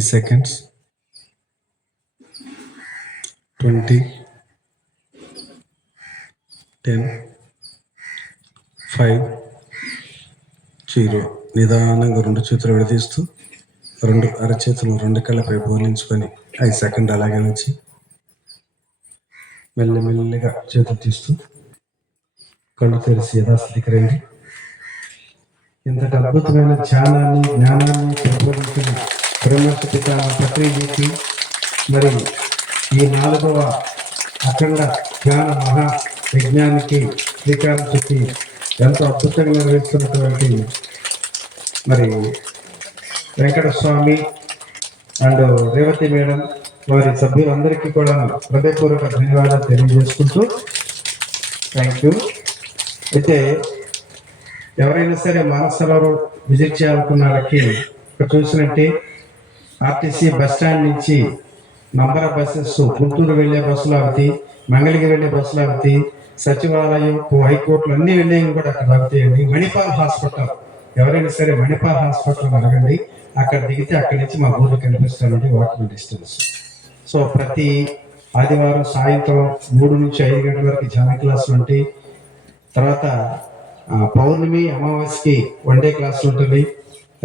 seconds. 20, 10, 5, 0. నిదానంగా రెండు చేతులు విడదీస్తూ రెండు అరచేతులు రెండు కళ్ళపై బోర్లించుకొని 5 సెకండ్ అలాగే ఉంచి మెల్లమెల్లిగా చేతులు తీస్తూ కళ్ళు తెరిచి యథాస్థితికి రండి. ఇంతటి అద్భుతమైన ధ్యానాన్ని జ్ఞానాన్ని ప్రబోధించిన బ్రహ్మపిత పత్రిజీకి మరి ఈ 4వ అఖండ ధ్యాన మహా యజ్ఞానికి శ్రీకారం చుట్టి ఎంతో అద్భుతంగా నిర్వహిస్తున్నటువంటి మరి వెంకటస్వామి అండ్ రేవతి మేడం వారి సభ్యులందరికీ కూడా హృదయపూర్వక ధన్యవాదాలు తెలియజేసుకుంటూ థ్యాంక్ యూ. అయితే ఎవరైనా సరే మానసరోవరం విజిట్ చేయాలనుకున్న వాళ్ళకి ఇక్కడ చూసినట్టే ఆర్టీసీ బస్ స్టాండ్ నుంచి నంబర్ ఆఫ్ బస్సెస్ గుంటూరు వెళ్ళే బస్సులు అవుతాయి, మంగళగిరి వెళ్ళే బస్సులు అవుతాయి, సచివాలయం హైకోర్టులు అన్ని వెళ్ళేవి కూడా అక్కడ అవుతాయండి. మణిపాల్ హాస్పిటల్ ఎవరైనా సరే మణిపాల్ హాస్పిటల్ అడగండి, అక్కడ దిగితే అక్కడి నుంచి మా ఊరు కనిపిస్తానండి వాకింగ్ డిస్టెన్స్. సో ప్రతి ఆదివారం సాయంత్రం 3 నుంచి 5 గంటల వరకు ధ్యాన క్లాసులు ఉంటాయి. తర్వాత పౌర్ణమి అమావాస్యకి 1 డే క్లాసులు ఉంటుంది.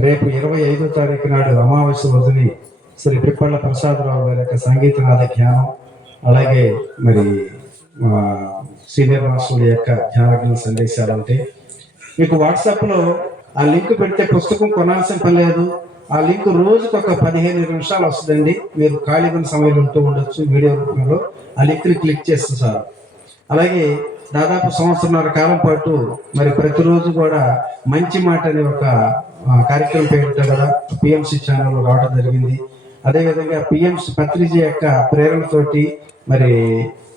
రేపు 25వ తారీఖు నాడు అమావాస్య రోజుని శ్రీ పిప్పళ్ళ ప్రసాదరావు గారి యొక్క సంగీతనాథ ధ్యానం, అలాగే మరి సీనియర్ మాస్టర్ల యొక్క ధ్యాన సందేశాలు ఉంటాయి. మీకు వాట్సాప్లో ఆ లింక్ పెడితే పుస్తకం కొనాల్సిన పని లేదు. ఆ లింక్ రోజుకు ఒక 15 నిమిషాలు వస్తుందండి. మీరు ఖాళీగా సమయంలో ఉంటూ ఉండొచ్చు. వీడియో రూపంలో ఆ లింక్ని క్లిక్ చేస్తే సార్. అలాగే దాదాపు 1.5 సంవత్సరాల కాలం పాటు మరి ప్రతిరోజు కూడా మంచి మాట అనే ఒక కార్యక్రమం పేరిట కూడా పిఎంసి ఛానల్ రావడం జరిగింది. అదేవిధంగా పిఎంసి పత్రిజీ యొక్క ప్రేరణతోటి మరి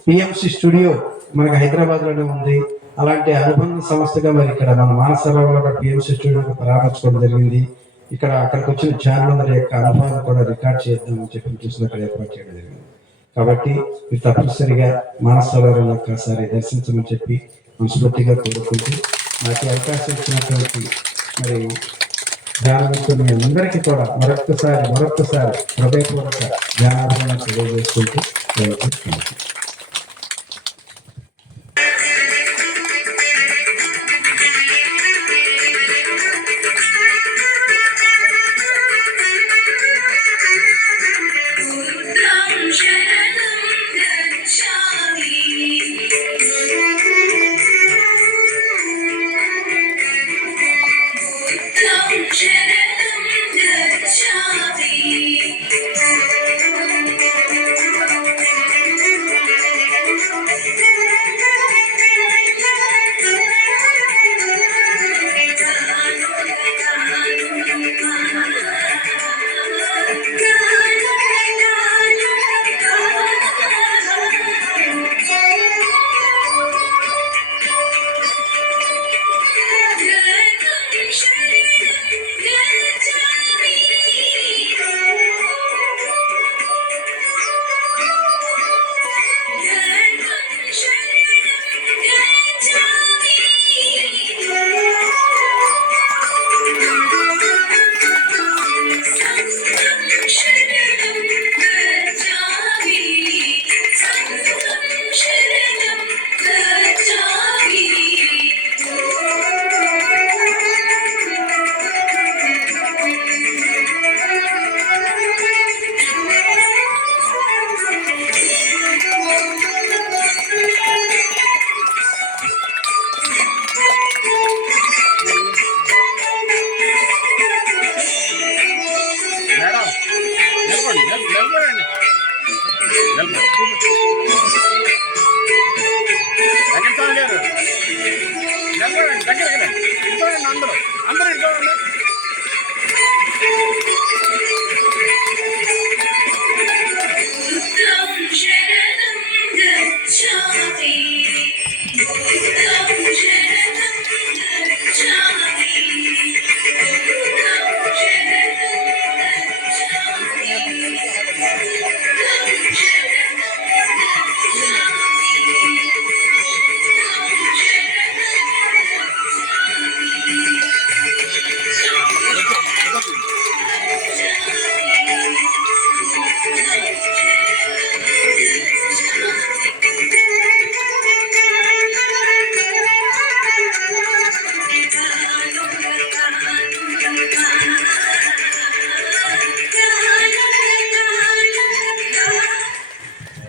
పిఎంసి స్టూడియో మనకి హైదరాబాద్లోనే ఉంది. అలాంటి అనుబంధ సంస్థగా మరి ఇక్కడ మన మానసరోవరంలో పిఎంసి స్టూడియో ప్రారంభించుకోవడం జరిగింది. అక్కడికి వచ్చిన ఛానల్ యొక్క అనుభవాన్ని కూడా రికార్డ్ చేద్దామని చెప్పి చూసిన అక్కడ ఏర్పాటు చేయడం జరిగింది. కాబట్టి మీరు తప్పనిసరిగా మానసరోవరం ఒక్కసారి దర్శించమని చెప్పి మనస్ఫూర్తిగా కోరుకుంటూ నాకు అవకాశం ఇచ్చినటువంటి మరి ధ్యానమిస్తున్న మీ అందరికీ కూడా మరొక్కసారి హృదయపూర్వక ధ్యానాభరణ తెలియజేసుకుంటూ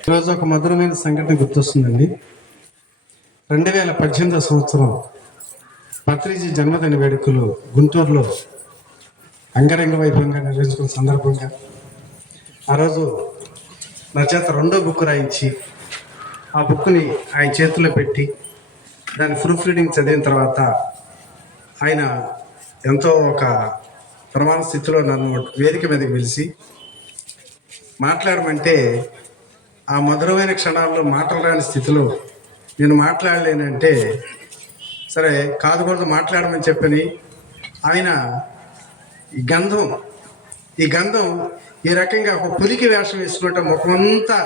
ఈరోజు ఒక మధురమైన సంఘటన గుర్తొస్తుందండి. 2018 సంవత్సరం పత్రిజీ జన్మదిన వేడుకలు గుంటూరులో అంగరంగ వైభవంగా నిర్వహించుకున్న సందర్భంగా ఆ రోజు నా చేత 2వ బుక్ రాయించి ఆ బుక్ని ఆయన చేతిలో పెట్టి దాని ప్రూఫ్ రీడింగ్ చదివిన తర్వాత ఆయన ఎంతో ఒక ప్రమాణ స్థితిలో నన్ను వేదిక మీదకి పిలిచి మాట్లాడమంటే ఆ మధురమైన క్షణాల్లో మాటలు రాని స్థితిలో నేను మాట్లాడలేనంటే సరే కాదు మాట్లాడమని చెప్పని ఆయన ఈ గంధం ఈ రకంగా ఒక పులికి వేషం వేసుకుంటే ముఖమంతా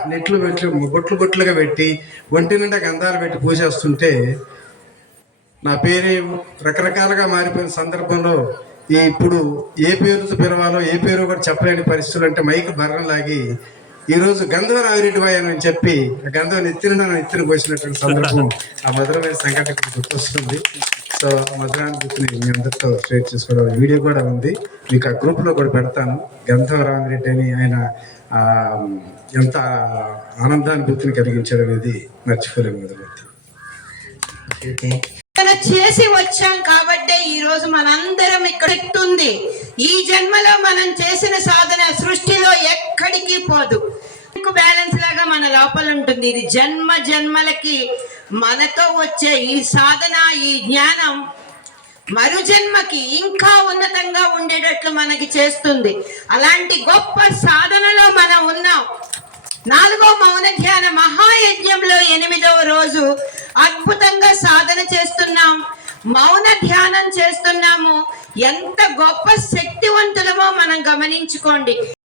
బొట్లుగా పెట్టి ఒంటి నిండా గంధాలు పెట్టి పూసేస్తుంటే నా పేరే రకరకాలుగా మారిపోయిన సందర్భంలో ఇప్పుడు ఏ పేరుతో పిలవాలో ఏ పేరు కూడా చెప్పలేని పరిస్థితులు అంటే మైక్ బర్రం లాగి ఈరోజు గంధవరావిరెడ్డి వాయని అని చెప్పి గంధం ఎత్తిన పోసినటువంటి సందర్భం ఆ మధురమైన సంఘటన గుర్తొస్తుంది. సో మధురానుభూతిని మీ అందరితో షేర్ చేసుకోవడం వీడియో కూడా ఉంది, మీకు ఆ గ్రూప్లో కూడా పెడతాను. గంధవరావిరెడ్డి అని ఆయన ఎంత ఆనందానుభూతిని కలిగించడం అనేది మర్చిపోలేము. మధురమూర్తి చేసి వచ్చాం కాబట్టి ఈ రోజు మనందరం ఇక్కడ ఉంది. ఈ జన్మలో మనం చేసిన సాధన సృష్టిలో ఎక్కడికి పోదు, బ్యాలెన్స్ లాగా మన లోపల ఉంటుంది. ఇది జన్మలకి మనతో వచ్చే ఈ సాధన, ఈ జ్ఞానం మరు జన్మకి ఇంకా ఉన్నతంగా ఉండేటట్లు మనకి చేస్తుంది. అలాంటి గొప్ప సాధనలో మనం ఉన్నాం. 4వ మౌన ధ్యాన మహాయజ్ఞంలో 8వ రోజు అద్భుతంగా సాధన చేస్తున్నాం, మౌన ధ్యానం చేస్తున్నాము. ఎంత గొప్ప శక్తివంతులమో మనం గమనించుకోండి.